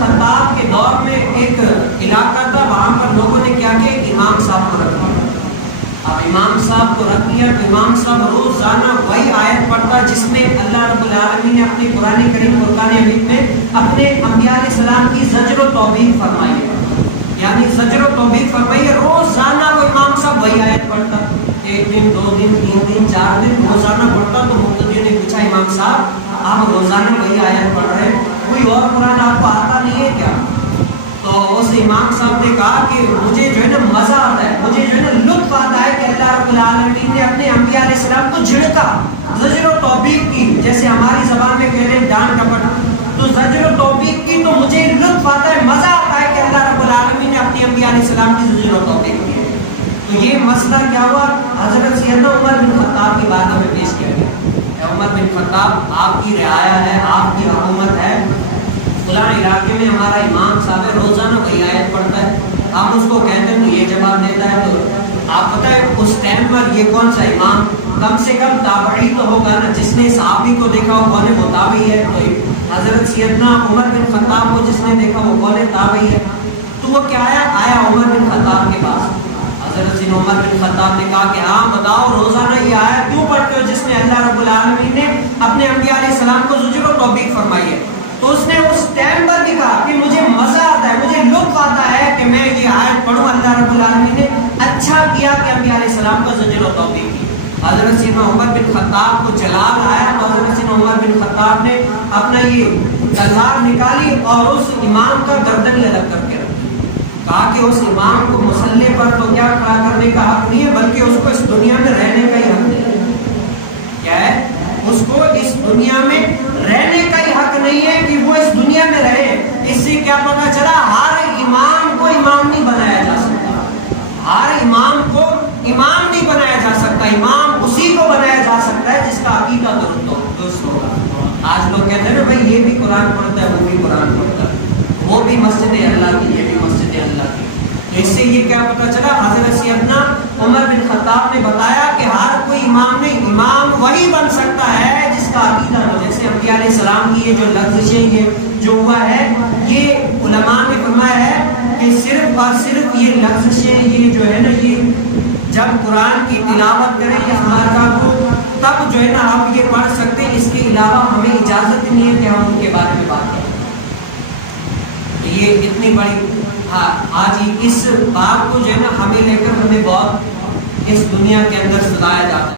خطاب کے دور میں ایک علاقہ تھا، وہاں پر لوگوں نے کیا کیا، امام صاحب کو رکھ لیا۔ اب امام صاحب کو رکھ لیا تو امام صاحب روزانہ وہی آیت پڑھتا جس میں اللہ رب العالمین نے اپنے قرآن کریم فرقان حمید میں اپنے انبیاء علیہ السلام کی زجر و توبیخ فرمائی ہے، یعنی زجر و توبیخ فرمائی ہے۔ روزانہ وہ امام صاحب وہی آیت پڑھتا، ایک دن، دو دن، تین دن، چار دن روزانہ پڑھتا۔ تو مقتدی نے پوچھا امام صاحب آپ روزانہ وہی آیت پڑھ رہے ہیں، کوئی اور قرآن آپ کو آتا نہیں ہے کیا؟ تو اس امام صاحب نے کہا کہ مجھے جو ہے نا مزہ آتا ہے، مجھے جو ہے نا لطف آتا ہے کہ اللہ رب العالمین نے اپنے انبیاء علیہ السلام کو جھڑکا، زجر و توبیخ کی، جیسے ہماری زبان میں کہہ رہے ہیں ڈانٹ ڈپٹ، تو زجر و توبیخ کی تو مجھے لطف آتا ہے، مزہ آتا ہے کہ اللہ رب العالمین نے اپنے انبیاء علیہ السلام کی زجر و توبیخ کی۔ تو یہ مسئلہ کیا ہوا، حضرت سیدنا عمر بن خطاب کی بارگاہ میں پیش کیا گیا۔ اے عمر بن خطاب، آپ کی رعایا ہے، آپ کی حکومت ہے، فلاں علاقے میں ہمارا امام صاحب ہے، روزانہ وہی آیت پڑھتا ہے، آپ اس کو کہتے ہیں تو یہ جواب دیتا ہے۔ تو آپ بتائیں اس ٹائم پر یہ کون سا امام، کم سے کم تابعی تو ہوگا نا، جس نے صحابی کو دیکھا وہ کون ہے، وہ تابعی ہے۔ تو حضرت سیدنا عمر بن خطاب کو جس نے دیکھا وہ کون ہے، تابعی ہے۔ تو وہ کیا آیا عمر بن خطاب کے پاس، حضرت سیدنا عمر بن خطاب نے کہا کہ ہاں بتاؤ روزانہ یہ آیت کیوں پڑھتے ہو جس میں اللہ رب العالمین نے اپنے انبیاء علیہ السلام کو زجر و توبیخ فرمائی ہے؟ تو اس نے اس ٹائم پر بھی کہا کہ مجھے مزہ آتا ہے، مجھے لطف آتا ہے کہ میں یہ آیت پڑھوں، اللہ رب العالمین نے اچھا کیا کہ انبیاء علیہ السلام کو زجر و توبیخ کی۔ حضرت سیدنا عمر بن خطاب کو جلال آیا تو حضرت سیدنا عمر بن خطاب نے اپنا یہ تلوار نکالی اور اس امام کا گردن لگا کر کے کہا کہ اس امام کو مسلح پر تو کیا کھڑا کرنے کا حق نہیں ہے، بلکہ اس کو اس دنیا میں رہنے کا ہی حق نہیں ہے۔ کیا ہے؟ اس کو اس دنیا میں رہنے کا ہی حق نہیں ہے کہ وہ اس دنیا میں رہے۔ اس سے کیا پتہ چلا، ہر امام کو امام نہیں بنایا جا سکتا، ہر امام کو امام نہیں بنایا جا سکتا، امام اسی کو بنایا جا سکتا ہے جس کا عقیدہ درست ہوگا۔ آج لوگ کہتے ہیں نا بھائی یہ بھی قرآن پڑھتا ہے، وہ بھی قرآن پڑھتا ہے، وہ بھی مسجد اللہ کی، یہ بھی مسجد اللہ کی۔ اس سے یہ کیا پتہ چلا، حضرت سیدنا عمر بن خطاب نے بتایا کہ ہر کوئی امام نہیں، امام وہی بن سکتا ہے جس کا عقیدہ ہو۔ جیسے انبیاء علیہ السلام کی یہ جو لفظیں یہ جو ہوا ہے، یہ علماء نے فرمایا ہے کہ صرف اور صرف یہ لفظیں یہ جو ہے نا، یہ جب قرآن کی تلاوت کریں یا ہمارا کو تب جو ہے نا ہم یہ پڑھ سکتے ہیں، اس کے علاوہ ہمیں اجازت نہیں ہے کہ ہم ان کے بارے میں بات کریں۔ یہ اتنی بڑی آج اس بات کو جو ہے نا ہمیں لے کر ہمیں بہت اس دنیا کے اندر سلایا جاتا ہے۔